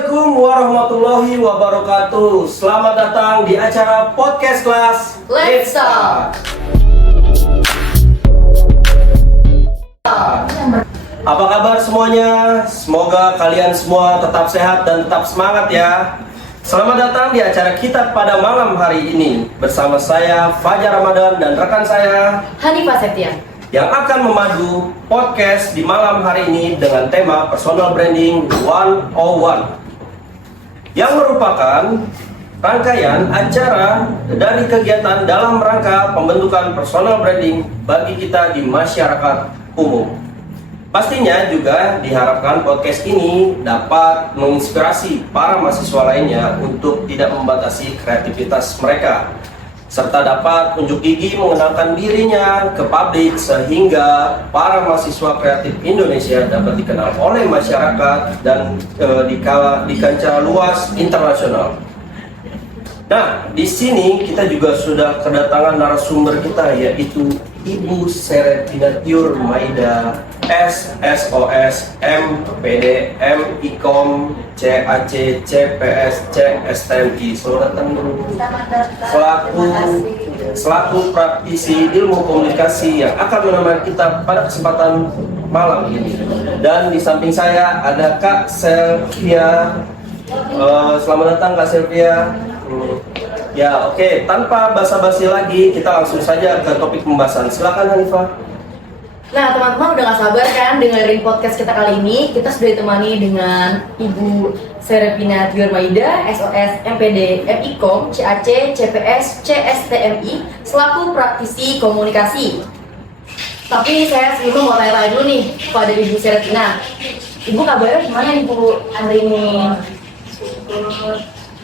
Assalamualaikum warahmatullahi wabarakatuh. Selamat datang di acara podcast kelas Let's Talk. Apa kabar semuanya? Semoga kalian semua tetap sehat dan tetap semangat ya. Selamat datang di acara kita pada malam hari ini bersama saya Fajar Ramadan dan rekan saya Hanifah Septia yang akan memadu podcast di malam hari ini dengan tema Personal Branding 101 yang merupakan rangkaian acara dari kegiatan dalam rangka pembentukan personal branding bagi kita di masyarakat umum. Pastinya juga diharapkan podcast ini dapat menginspirasi para mahasiswa lainnya untuk tidak membatasi kreativitas mereka, serta dapat unjuk gigi mengenalkan dirinya ke publik sehingga para mahasiswa kreatif Indonesia dapat dikenal oleh masyarakat dan di kancah luas internasional. Nah, di sini kita juga sudah kedatangan narasumber kita, yaitu Ibu Serepinatur Maida, SSOS, MPD, MIKOM, CAC, CPS, CSTMI. Selamat datang dulu. Selaku praktisi ilmu komunikasi yang akan menemani kita pada kesempatan malam ini. Dan di samping saya ada Kak Selvia. Selamat datang Kak Selvia. Ya, oke. Tanpa basa-basi lagi, kita langsung saja ke topik pembahasan. Silakan Hanifah. Nah teman-teman udah gak sabar kan dengerin podcast kita kali ini. Kita sudah ditemani dengan Ibu Serepinatur Maida, SOS, MPD, MIKOM, CAC, CPS, CSTMI selaku praktisi komunikasi. Tapi saya sebelumnya mau tanya-tanya dulu nih pada Ibu Serepina. Ibu kabarnya gimana Ibu hari ini?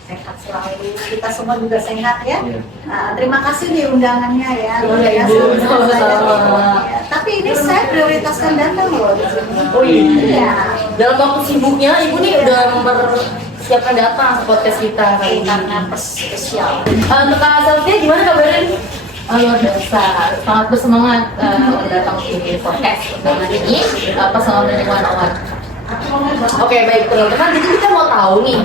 Sehat selalu, kita semua juga sehat ya. Nah, terima kasih di undangannya ya. Iya, Ibu. Sama-sama. Ya, tapi ini saya prioritaskan datang loh di sini. Oh iya. Iya. Dalam waktu sibuknya Ibu nih udah mempersiapkan datang ke podcast kita kali ini. Karena spesial. Untuk Kak Selvia gimana kabarnya nih? Luar biasa, sangat bersemangat datang di podcast pertama ini personal branding 101. Oke, baik teman-teman. Jadi kita mau tahu nih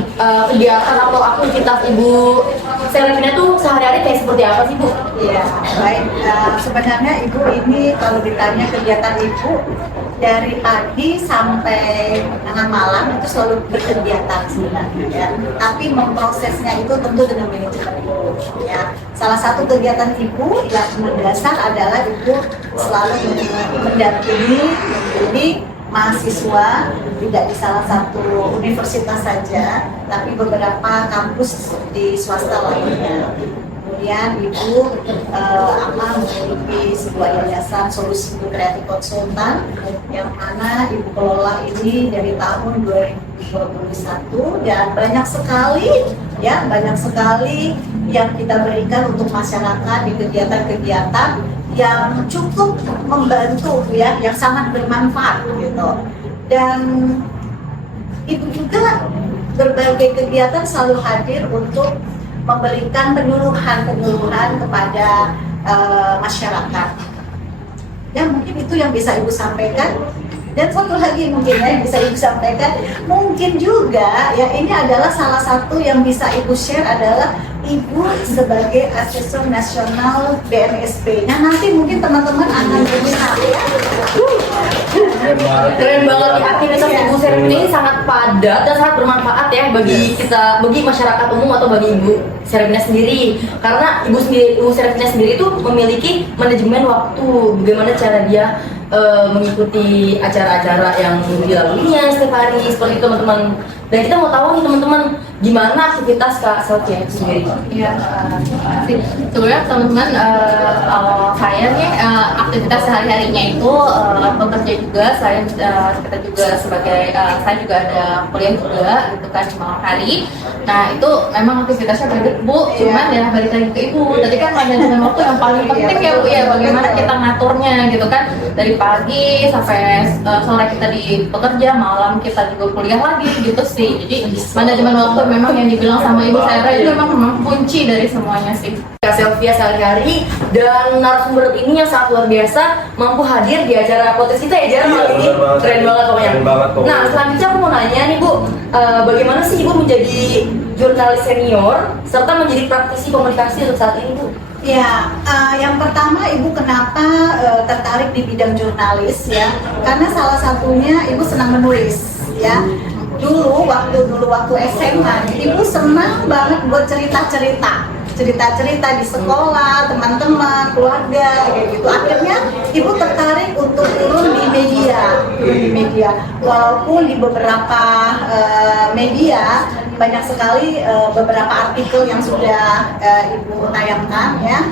kegiatan atau aktivitas Ibu Serepina tuh sehari-hari kayak seperti apa sih Bu? Iya, baik. Sebenarnya Ibu ini kalau ditanya kegiatan Ibu dari pagi sampai tengah malam itu selalu berkegiatan sebenarnya ya. Tapi memprosesnya itu tentu dengan manajemen Ibu ya. Salah satu kegiatan Ibu yang mendasar adalah Ibu selalu mendampingi, mendidik mahasiswa tidak di salah satu universitas saja, tapi beberapa kampus di swasta lainnya. Kemudian Ibu memiliki sebuah yayasan Solusi Kreatif Konsultan yang mana Ibu kelola ini dari tahun 2021 dan banyak sekali yang kita berikan untuk masyarakat di kegiatan-kegiatan yang cukup membantu ya, yang sangat bermanfaat gitu. Dan Ibu juga berbagai kegiatan selalu hadir untuk memberikan penyuluhan kepada masyarakat. Ya mungkin itu yang bisa Ibu sampaikan. Dan satu lagi mungkin ya yang bisa Ibu sampaikan, mungkin juga ya ini adalah salah satu yang bisa Ibu share adalah Ibu sebagai asesor nasional BNSP. Nah nanti mungkin teman-teman akan berminat ya. Keren banget nih, aktivitas Ibu Serepina ini sangat padat dan sangat bermanfaat ya bagi kita, bagi masyarakat umum atau bagi Ibu Serepina sendiri. Karena Ibu Serepina sendiri itu memiliki manajemen waktu, bagaimana cara dia mengikuti acara-acara yang dilaluinya setiap hari seperti itu teman-teman. Dan kita mau tahu nih teman-teman, gimana aktivitas Kak Selvia itu sendiri? Ya, sebenarnya teman-teman, kalau saya nih aktivitas sehari-harinya itu bekerja juga. Kita juga sebagai saya juga ada kuliah juga gitu kan di malam hari. Nah itu memang aktivitasnya padat Bu. Cuman ya balik lagi ke Ibu. Tadi kan manajemen waktu yang paling penting ya Bu ya. Bagaimana kita ngaturnya gitu kan. Dari pagi sampai sore kita bekerja, malam kita juga kuliah lagi gitu sih. sih. Jadi manajemen waktu memang yang dibilang sama Ibu Sarah itu memang kunci dari semuanya sih. Kak Selvia sehari-hari dan narasumber ini yang sangat luar biasa mampu hadir di acara podcast kita ya Jar Iya, malam ini. bener banget. Keren banget pokoknya. Keren banget pokoknya. Nah selanjutnya aku mau nanya nih Bu, bagaimana sih Ibu menjadi jurnalis senior serta menjadi praktisi komunikasi untuk saat ini Bu? Ya, yang pertama Ibu kenapa tertarik di bidang jurnalis ya? Karena salah satunya Ibu senang menulis ya. Dulu waktu SMA, Ibu senang banget buat cerita-cerita di sekolah, teman-teman, keluarga, kayak gitu. Akhirnya Ibu tertarik untuk turun di media. Walaupun di beberapa media banyak sekali beberapa artikel yang sudah Ibu tayangkan ya,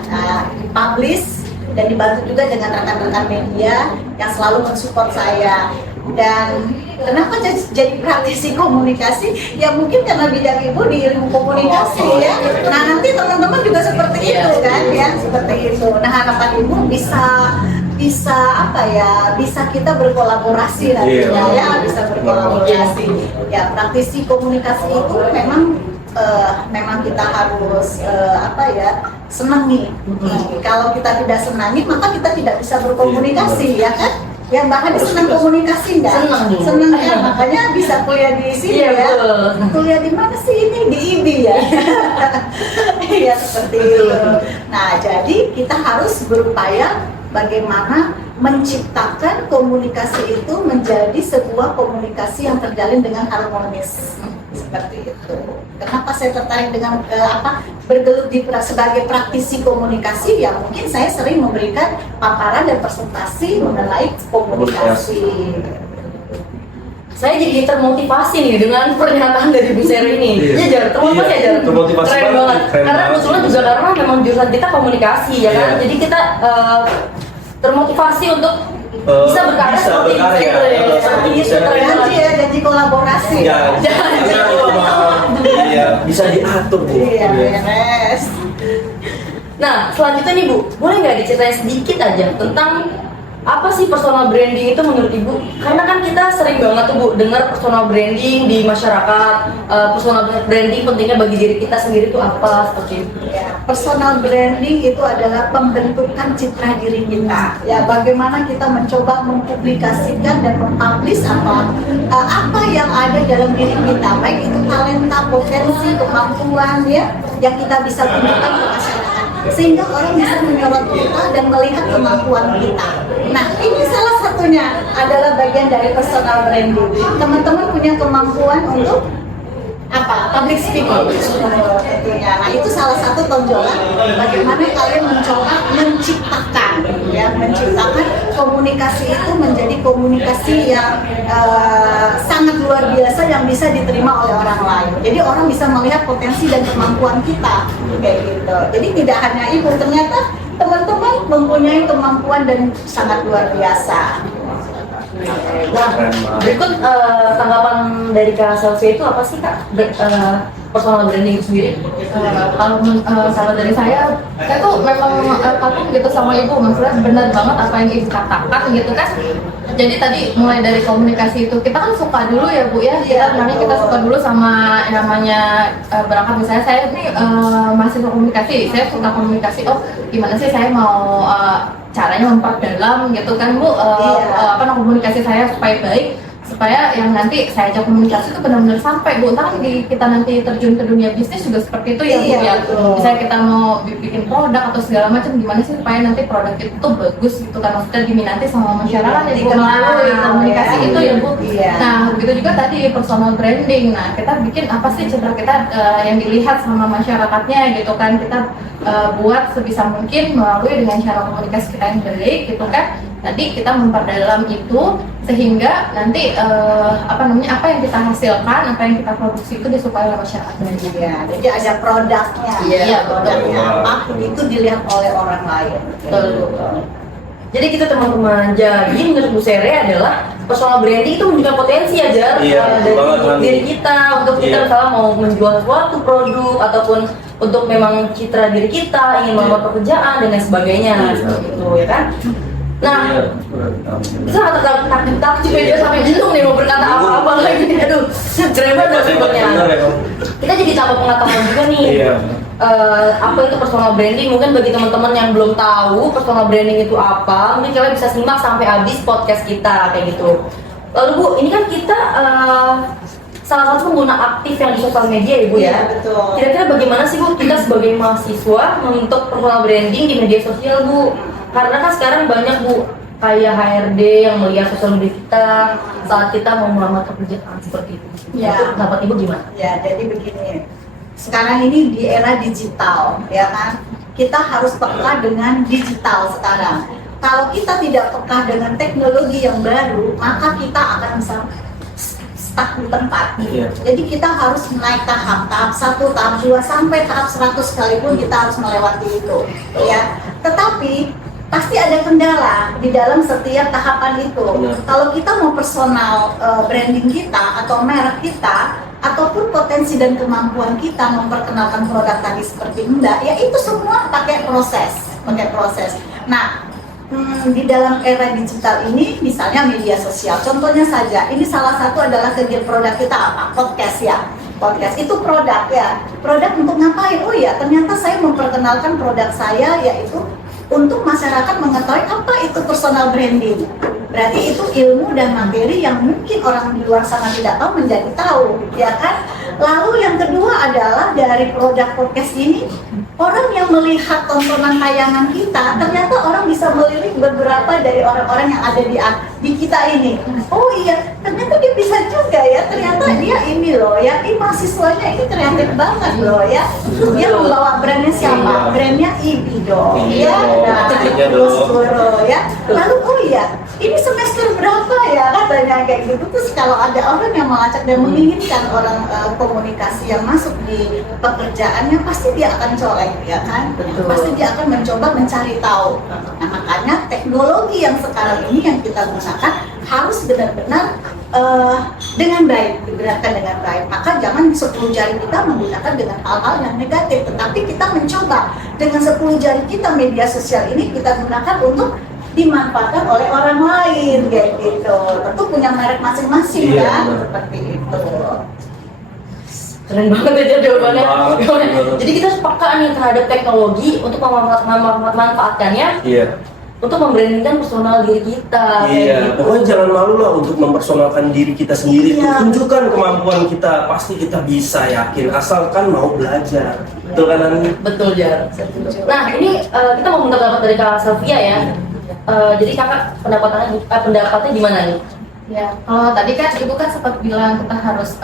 dipublish dan dibantu juga dengan rekan-rekan media yang selalu mensupport saya. Dan kenapa jadi praktisi komunikasi? Ya mungkin karena bidang Ibu di ilmu komunikasi ya. Nah nanti teman-teman juga seperti itu kan ya, seperti itu. Nah harapan Ibu bisa apa ya, bisa kita berkolaborasi nantinya ya, bisa berkolaborasi. Ya praktisi komunikasi itu memang kita harus apa ya, senangi. Kalau kita tidak senangi maka kita tidak bisa berkomunikasi ya kan. Ya bahkan senang komunikasi enggak? Senang ya, makanya bisa kuliah di sini ya. Kuliah di mana sih ini? Di IBI ya. Iya seperti itu. Nah jadi kita harus berupaya bagaimana menciptakan komunikasi itu menjadi sebuah komunikasi yang terjalin dengan harmonis. Seperti itu. Kenapa saya tertarik dengan bergelut sebagai praktisi komunikasi? Ya mungkin saya sering memberikan paparan dan presentasi mengenai komunikasi. Saya jadi termotivasi nih dengan pernyataan dari Bu Seri ini. Iya Jar, termotivasi ya Jar. Termotivasi Keren banget. Karena banget. kebetulan juga karena memang jurusan kita komunikasi ya kan. Jadi kita termotivasi untuk bisa berkarya seperti itu ya. Seperti itu keren banget. Janji kolaborasi. Iya, bisa diatur Bu. Iya, beres. Nah, selanjutnya nih Bu, boleh nggak diceritain sedikit aja tentang apa sih personal branding itu menurut Ibu? Karena kan kita sering banget tuh Bu dengar personal branding di masyarakat, personal branding pentingnya bagi diri kita sendiri itu apa seperti itu? Ya, personal branding itu adalah pembentukan citra diri kita. Ya, bagaimana kita mencoba mempublikasikan dan mempublish apa yang ada dalam diri kita, baik itu talenta, potensi, kemampuan ya, yang kita bisa tunjukkan ke masyarakat, sehingga orang bisa menyorot kita dan melihat kemampuan kita. Nah, ini salah satunya adalah bagian dari personal branding. Teman-teman punya kemampuan untuk apa? Public speaking tentunya. Nah, itu salah satu tonjolan bagaimana kalian mencoba menciptakan komunikasi itu menjadi komunikasi yang sangat luar biasa yang bisa diterima oleh orang lain. Jadi orang bisa melihat potensi dan kemampuan kita kayak gitu. Jadi tidak hanya itu, ternyata teman-teman mempunyai kemampuan dan sangat luar biasa. Nah, berikut tanggapan dari Kak Selvia itu apa sih Kak? Personal branding itu sendiri? Kalau dari saya tuh memang kagum gitu sama Ibu, maksudnya benar banget apa yang Ibu katakan gitu kan. Jadi tadi mulai dari komunikasi itu kita kan suka dulu ya Bu ya, kita suka dulu sama namanya berangkat misalnya saya ini mahasiswa komunikasi, saya suka komunikasi, oh gimana sih saya mau caranya memperdalam gitu kan Bu, komunikasi saya supaya baik, supaya yang nanti saya ajak komunikasi itu benar-benar sampai Bu. Ntar kita nanti terjun ke dunia bisnis juga seperti itu ya Bu ya. Misalnya kita mau bikin produk atau segala macam, gimana sih supaya nanti produk itu bagus gitu kan, maksudnya diminati sama masyarakat, jadi melalui komunikasi itu ya Bu. Nah begitu juga tadi personal branding. Nah kita bikin apa sih citra kita yang dilihat sama masyarakatnya gitu kan, kita buat sebisa mungkin melalui dengan cara komunikasi kita yang baik gitu kan. Tadi kita memperdalam itu sehingga nanti apa yang kita hasilkan, apa yang kita produksi itu disukai oleh masyarakat. Ya, jadi ada produknya. Iya, produknya apa itu dilihat oleh orang lain. Betul. Jadi gitu teman-teman. Jadi menurut Bu Sere adalah personal branding itu menunjukkan potensi ya Jar, dari diri kita untuk kita misalnya mau menjual suatu produk ataupun untuk memang citra diri kita ingin melamar pekerjaan dan lain sebagainya seperti itu ya kan. Nah, Iya. sangat takjub ya, dia sampai bingung nih mau berkata apa-apa lagi. Aduh, keren banget pokoknya. Benar ya, Om? Kita jadi tambah pengetahuan juga nih. Iya. Apa itu personal branding? Mungkin bagi teman-teman yang belum tahu personal branding itu apa, mungkin kalian bisa simak sampai habis podcast kita kayak gitu. Lalu Bu, ini kan kita salah satu pengguna aktif yang di sosial media ya Bu ya. Iya, betul. Kira-kira bagaimana sih Bu kita sebagai mahasiswa membentuk personal branding di media sosial Bu? Karena kan sekarang banyak Bu kayak HRD yang melihat sosial media kita saat kita mau melamar pekerjaan seperti itu. Ya. Itu pendapat Ibu gimana? Ya, jadi begini. Sekarang ini di era digital, ya kan? Kita harus peka dengan digital sekarang. Kalau kita tidak peka dengan teknologi yang baru, maka kita akan bisa stuck di tempat. Iya. Jadi kita harus naik tahap 1, tahap 2, sampai tahap 100 sekalipun kita harus melewati itu, ya. Tetapi pasti ada kendala di dalam setiap tahapan itu. Benar. Kalau kita mau personal branding kita atau merek kita, ataupun potensi dan kemampuan kita memperkenalkan produk tadi seperti Mbak, ya itu semua pakai proses. Nah, di dalam era digital ini, misalnya media sosial, contohnya saja, ini salah satu adalah kegiatan produk kita apa? Podcast ya. Podcast itu produk ya. Produk untuk ngapain? Oh ya, ternyata saya memperkenalkan produk saya, yaitu untuk masyarakat mengetahui apa itu personal branding. Berarti itu ilmu dan materi yang mungkin orang di luar sana tidak tahu menjadi tahu, ya kan? Lalu yang kedua adalah dari produk podcast ini, orang yang melihat tontonan tayangan kita, ternyata orang bisa melirik beberapa dari orang-orang yang ada di kita ini. Oh iya, ternyata dia bisa juga ya, ternyata dia ini loh ya, ini mahasiswanya ini kreatif banget loh ya. Dia membawa brandnya siapa? Iya. Brandnya IBI dong, Iya ya. dong, Nah, iya terus dong. Guru, ya. Lalu oh iya, ini semester berapa ya katanya kayak gitu. Terus kalau ada orang yang melacak dan menginginkan orang komunikasi yang masuk di pekerjaannya, pasti dia akan colek ya kan. Betul. Pasti dia akan mencoba mencari tahu. Nah, makanya teknologi yang sekarang ini yang kita gunakan harus benar-benar dengan baik, digunakan dengan baik. Maka jangan 10 jari kita menggunakan dengan hal-hal yang negatif, tetapi kita mencoba dengan 10 jari kita media sosial ini kita gunakan untuk dimanfaatkan oleh orang lain kayak gitu. Tentu punya merek masing-masing Iya, kan, benar. seperti itu. Keren banget ya jawabannya. Keren banget. Jadi kita harus peka nih terhadap teknologi untuk memanfaatkannya Iya. untuk membrandingkan personal diri kita. Iya, gitu. pokoknya jangan malu lah untuk mempersonalkan diri kita sendiri. Iya. Tunjukkan kemampuan kita, pasti kita bisa, yakin, asalkan mau belajar. Betul kan, Ani? Betul Jar. Nah ini kita mau minta pendapat dari Kak Sylvia ya. Jadi kakak pendapatnya gimana nih? Ya, kalau tadi kan ibu kan sempat bilang kita harus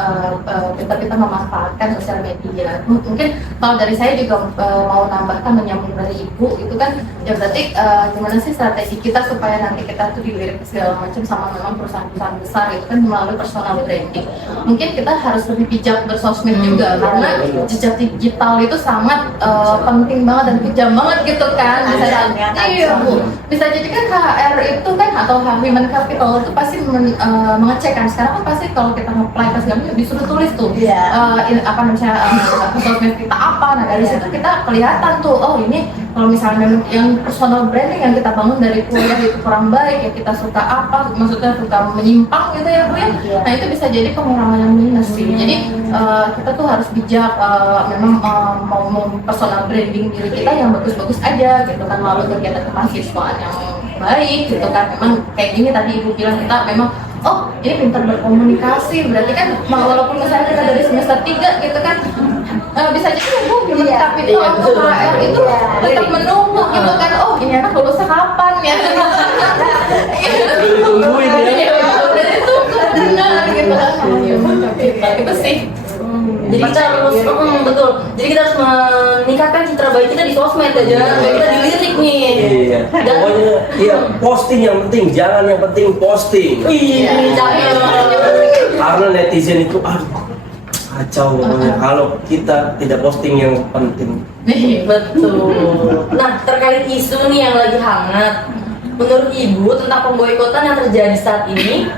kita memanfaatkan sosial media. Mungkin kalau dari saya juga mau tambahkan menyambung dari ibu itu kan ya berarti gimana sih strategi kita supaya nanti kita tuh dilirik segala macam sama memang perusahaan-perusahaan besar itu kan melalui personal branding. Mungkin kita harus lebih bijak bersosmed juga karena jejak digital itu sangat penting banget dan kejam banget gitu kan. Iya Bu, bisa jadi kan HR itu kan atau human capital itu pasti mengecek kan. Sekarang kan pasti kalau kita nge-apply pas segala disuruh tulis tuh apa namanya sosmed kita apa. Nah dari situ kita kelihatan tuh, oh ini kalau misalnya memang yang personal branding yang kita bangun dari kuliah itu kurang baik ya, kita suka apa, maksudnya suka menyimpang gitu ya Bu ya. Nah itu bisa jadi pengurangan yang minus sih. Jadi kita tuh harus bijak memang mau personal branding diri kita yang bagus-bagus aja gitu kan, lalu kegiatan kemahasiswaan yang baik gitu kan. Memang kayak gini tadi ibu bilang kita memang oh ini pintar berkomunikasi, berarti kan walaupun misalnya kita dari semester 3 gitu kan bisa jadi bu human capital atau HR itu tetap menunggu gitu kan, oh ini anak lulusnya kapan ya. Ditungguin ya. Udah ditunggu benar gitu kan sama human capital itu sih. Jadi kita harus betul. Jadi kita harus meningkatkan citra baik kita di sosmed aja. Kita dilirik nih. Iya. Pokoknya iya, posting yang penting, jangan yang penting posting. Iya, jangan. Karena netizen itu kacau pokoknya kalau kita tidak posting yang penting. Betul. Nah, terkait isu nih yang lagi hangat, menurut Ibu tentang pemboikotan yang terjadi saat ini,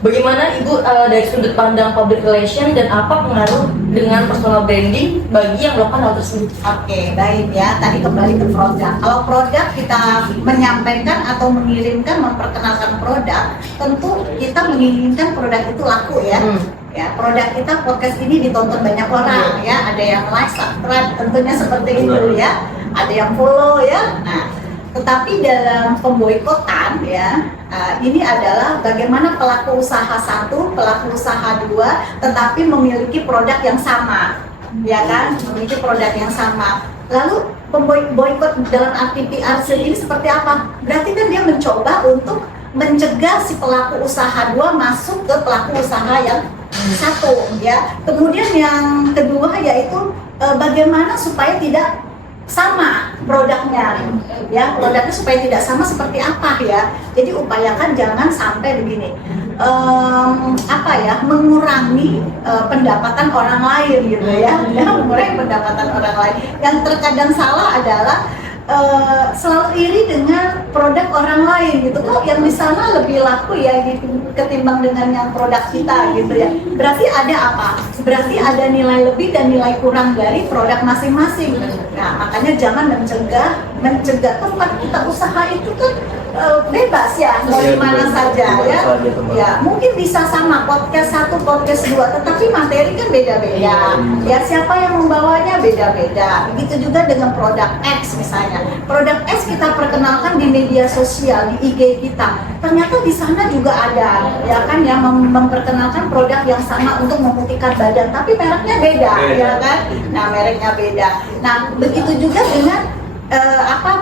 Bagaimana Ibu dari sudut pandang public relation dan apa pengaruh dengan personal branding bagi yang melakukan hal tersebut? Oke, baik ya. Tadi kembali ke produk. Kalau produk kita menyampaikan atau mengirimkan, memperkenalkan produk, tentu kita menginginkan produk itu laku ya. Ya, produk kita podcast ini ditonton banyak orang ya. Ada yang like, subscribe, tentunya seperti itu ya. Ada yang follow ya. Nah, tetapi dalam pemboikotan ya, ini adalah bagaimana pelaku usaha satu, pelaku usaha dua, tetapi memiliki produk yang sama, ya kan? Memiliki produk yang sama. Lalu boikot dalam arti PR ini seperti apa? Berarti kan dia mencoba untuk mencegah si pelaku usaha dua masuk ke pelaku usaha yang satu, ya. Kemudian yang kedua yaitu bagaimana supaya tidak sama produknya, ya, produknya supaya tidak sama seperti apa ya. Jadi upayakan jangan sampai begini, mengurangi pendapatan orang lain gitu ya, mengurangi pendapatan orang lain. Yang terkadang salah adalah selalu iri dengan produk orang lain gitu, kok yang di sana lebih laku ya gitu ketimbang dengan yang produk kita gitu ya. Berarti ada apa? Berarti ada nilai lebih dan nilai kurang dari produk masing-masing. Nah, makanya jangan mencegah tempat kita usaha itu kan bebas ya, mau di mana saja ya. Ya, mungkin bisa sama podcast satu, podcast dua, tetapi materi kan beda-beda. Ya, siapa yang membawanya beda-beda. Begitu juga dengan produk X misalnya. Produk X kita perkenalkan di media sosial, di IG kita. Ternyata di sana juga ada, ya kan, yang memperkenalkan produk yang sama untuk memutihkan badan, tapi mereknya beda, ya kan? Nah, mereknya beda. Nah, begitu juga dengan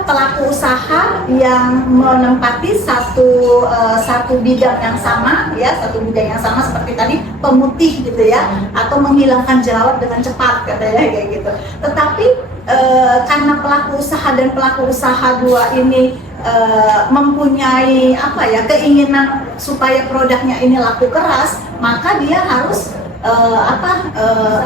pelaku usaha yang menempati satu bidang yang sama ya, satu bidang yang sama seperti tadi pemutih gitu ya, atau menghilangkan jerawat dengan cepat katanya kayak gitu. Tetapi karena pelaku usaha dan pelaku usaha dua ini mempunyai keinginan supaya produknya ini laku keras, maka dia harus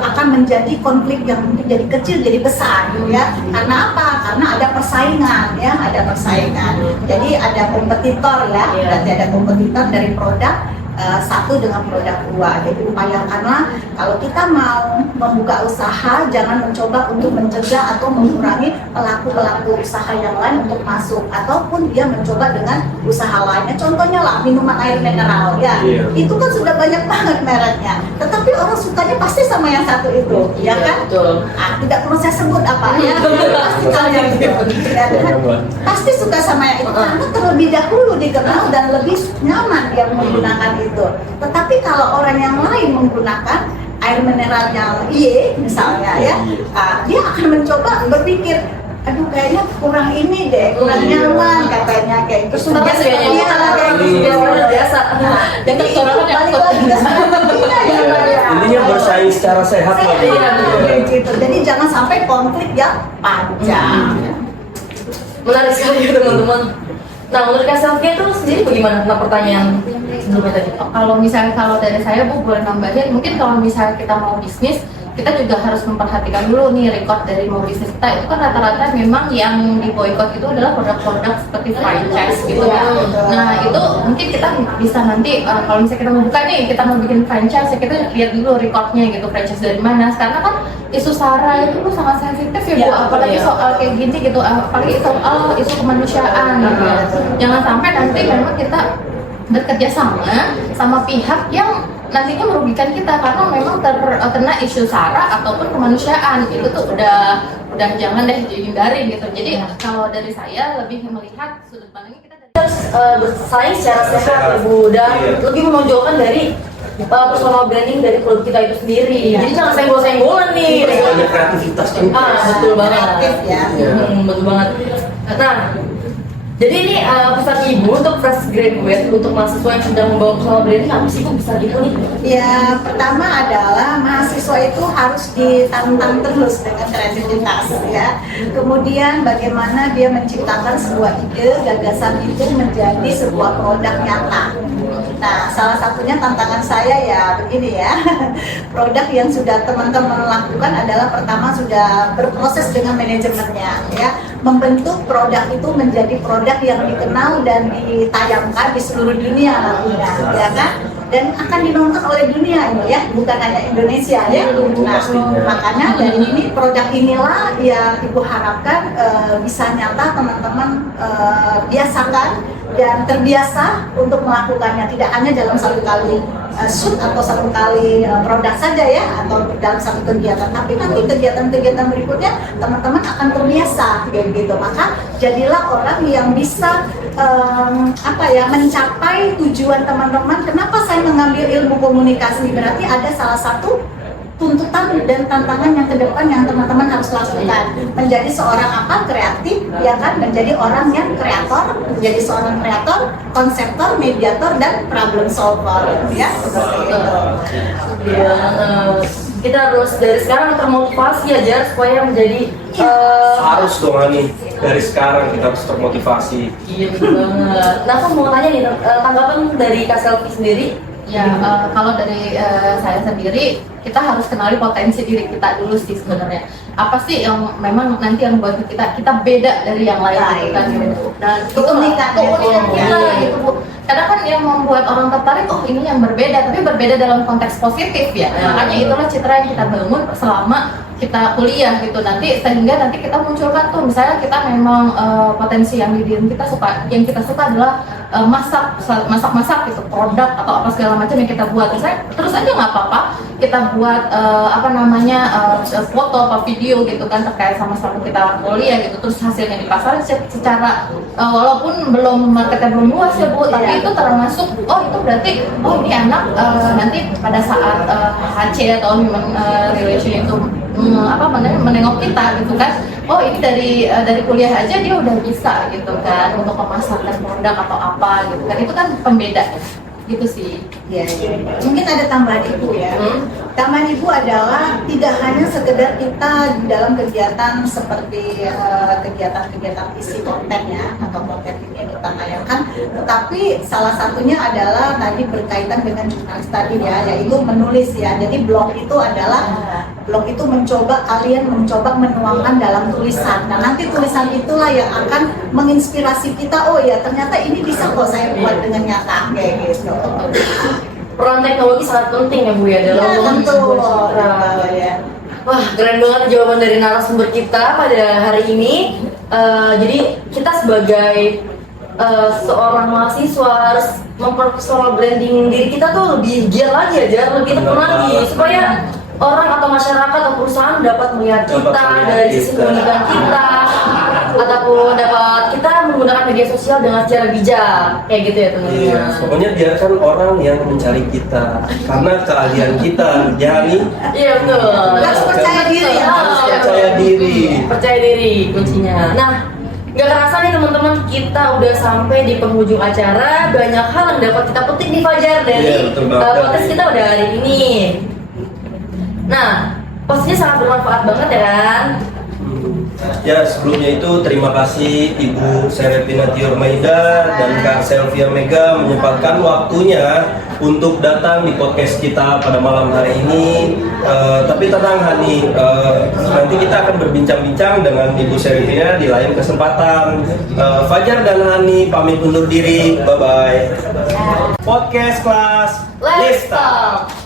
akan menjadi konflik yang mungkin jadi kecil jadi besar ya. Karena apa? Karena ada persaingan ya, ada persaingan. Jadi ada kompetitor ya, berarti ada kompetitor dari produk satu dengan produk dua. Jadi upayakanlah kalau kita mau membuka usaha, jangan mencoba untuk mencegah atau mengurangi pelaku usaha yang lain untuk masuk, ataupun dia mencoba dengan usaha lainnya. Contohnya lah minuman air mineral ya, itu kan sudah banyak banget mereknya, tetapi orang sukanya pasti sama yang satu itu, ya kan? Tidak perlu saya sebut apa ya, pasti kalian pasti suka sama yang itu karena terlebih dahulu dikenal dan lebih nyaman dia menggunakan itu. Tetapi kalau orang yang lain menggunakan air mineral yang Y misalnya ya, dia akan mencoba berpikir, aduh kayaknya kurang ini deh, kurang nyaman katanya kayak gitu. Terus biasa. Dan itu balik lagi ke sana. Intinya bersaing secara sehat lah. Gitu. Jadi jangan sampai konflik yang panjang. Menarik sekali ya teman-teman. Nah, menurut Kak Selfie itu sendiri bagaimana? Nah, pertanyaan sebelumnya tadi. Kalau dari saya Bu boleh nambahin, mungkin kalau misalnya kita mau bisnis, kita juga harus memperhatikan dulu nih record dari mau bisnis kita. Itu kan rata-rata memang yang di boykot itu adalah produk-produk seperti franchise gitu ya. Nah itu mungkin kita bisa nanti kalau misalnya kita mau buka nih, kita mau bikin franchise, ya kita lihat dulu recordnya gitu, franchise dari mana. Karena kan isu SARA itu sangat sensitif ya Bu, apalagi soal kayak gini gitu, apalagi soal isu kemanusiaan gitu ya. Jangan sampai nanti memang kita bekerja sama pihak yang nantinya merugikan kita karena memang terkena isu SARA ataupun kemanusiaan. Itu tuh udah jangan deh dihindari gitu. Jadi kalau dari saya lebih melihat sudut pandangnya kita harus bersaing secara sehat Ibu, dan lebih menonjolkan dari personal branding dari produk kita itu sendiri. Jadi jangan senggol-senggolan nih. Ada kreativitas juga. Betul banget. Kreatif ya. Betul banget. Nah, jadi ini pesan Ibu untuk fresh graduate, untuk mahasiswa yang sedang membawa personal branding, apa sih Ibu bisa gitu nih? Ya, pertama adalah mahasiswa itu harus ditantang terus dengan kreativitas ya. Kemudian bagaimana dia menciptakan sebuah ide, gagasan itu menjadi sebuah produk nyata. Nah, salah satunya tantangan saya ya begini ya. Produk yang sudah teman-teman lakukan adalah pertama sudah berproses dengan manajemennya ya. Membentuk produk itu menjadi produk yang dikenal dan ditayangkan di seluruh dunia nantinya, ya kan? dan akan dinonton oleh dunia ini ya, bukan hanya Indonesia ya. Nah, makanya dari ini produk inilah yang Ibu harapkan bisa nyata teman-teman biasakan dan terbiasa untuk melakukannya, tidak hanya dalam satu kali shoot atau satu kali produk saja ya, atau dalam satu kegiatan, tapi nanti kegiatan-kegiatan berikutnya teman-teman akan terbiasa kayak gitu. Maka jadilah orang yang bisa mencapai tujuan teman-teman. Kenapa saya mengambil ilmu komunikasi? Berarti ada salah satu tuntutan dan tantangan yang ke depan yang teman-teman harus lakukan. Menjadi seorang kreatif, ya kan? Menjadi orang yang kreator, menjadi seorang kreator, konseptor, mediator, dan problem solver, ya. Seperti itu. Ya, kita harus dari sekarang termotivasi aja supaya menjadi Harus dong Hani, dari sekarang kita harus termotivasi. iya betul banget. Nah, aku mau tanya nih, tanggapan dari Kak Selfie sendiri. Ya, kalau dari saya sendiri, kita harus kenali potensi diri kita dulu sih sebenarnya. Apa sih yang memang nanti yang buat kita beda dari yang lain gitu kan. Dan Keunikan kita gitu Bu. Kadang kan yang membuat orang tertarik, oh ini yang berbeda, tapi berbeda dalam konteks positif ya. Makanya itulah citra yang kita bangun selama kita kuliah gitu, nanti sehingga nanti kita munculkan tuh misalnya kita memang potensi yang di diri kita suka, yang kita suka adalah masak gitu, produk atau apa segala macam yang kita buat. Misalnya terus aja nggak apa-apa kita buat foto apa video gitu kan terkait sama selama kita kuliah gitu, terus hasilnya di pasar secara walaupun marketnya belum luas ya Bu, tapi itu termasuk itu berarti ini anak nanti pada saat HC atau human relation itu menengok kita gitu kan, ini dari kuliah aja dia udah bisa gitu kan untuk memasarkan produk atau apa gitu kan, itu kan pembeda gitu sih. Ya. Mungkin ada tambahan Ibu ya. Tambahan Ibu adalah tidak hanya sekedar kita di dalam kegiatan seperti kegiatan-kegiatan isi konten ya, atau konten yang kita tayangkan, tetapi salah satunya adalah tadi berkaitan dengan jurnalis tadi ya, yaitu menulis ya. Jadi blog itu kalian mencoba menuangkan dalam tulisan. Nah, nanti tulisan itulah yang akan menginspirasi kita, oh ya ternyata ini bisa kok saya buat dengan nyata kayak gitu. Peran teknologi sangat penting ya Bu ya dalam tentu. ya. Wah, keren banget jawaban dari narasumber kita pada hari ini. Jadi kita sebagai seorang mahasiswa harus mempersoal branding diri kita tuh lebih giat lagi aja, lebih tekun lagi supaya orang atau masyarakat atau perusahaan dapat melihat kita dari sisi keunikan kita, ataupun dapat kita menggunakan media sosial dengan secara bijak kayak gitu ya teman-teman. Iya, pokoknya biarkan orang yang mencari kita karena keahlian kita, ya Hani? Iya betul. Harus percaya diri. Harus percaya diri. Percaya diri kuncinya. Nah, nggak kerasa nih teman-teman, kita udah sampai di penghujung acara. Banyak hal yang dapat kita petik nih Fajar dari podcast kita pada hari ini. Nah, pastinya sangat bermanfaat banget ya kan? Ya, sebelumnya itu terima kasih Ibu Serepina Tiormaida dan Kak Selvia Mega menyempatkan waktunya untuk datang di podcast kita pada malam hari ini. Tapi tenang Hani, nanti kita akan berbincang-bincang dengan Ibu Serepina di lain kesempatan. Fajar dan Hani pamit undur diri, bye-bye. Podcast kelas Let's talk.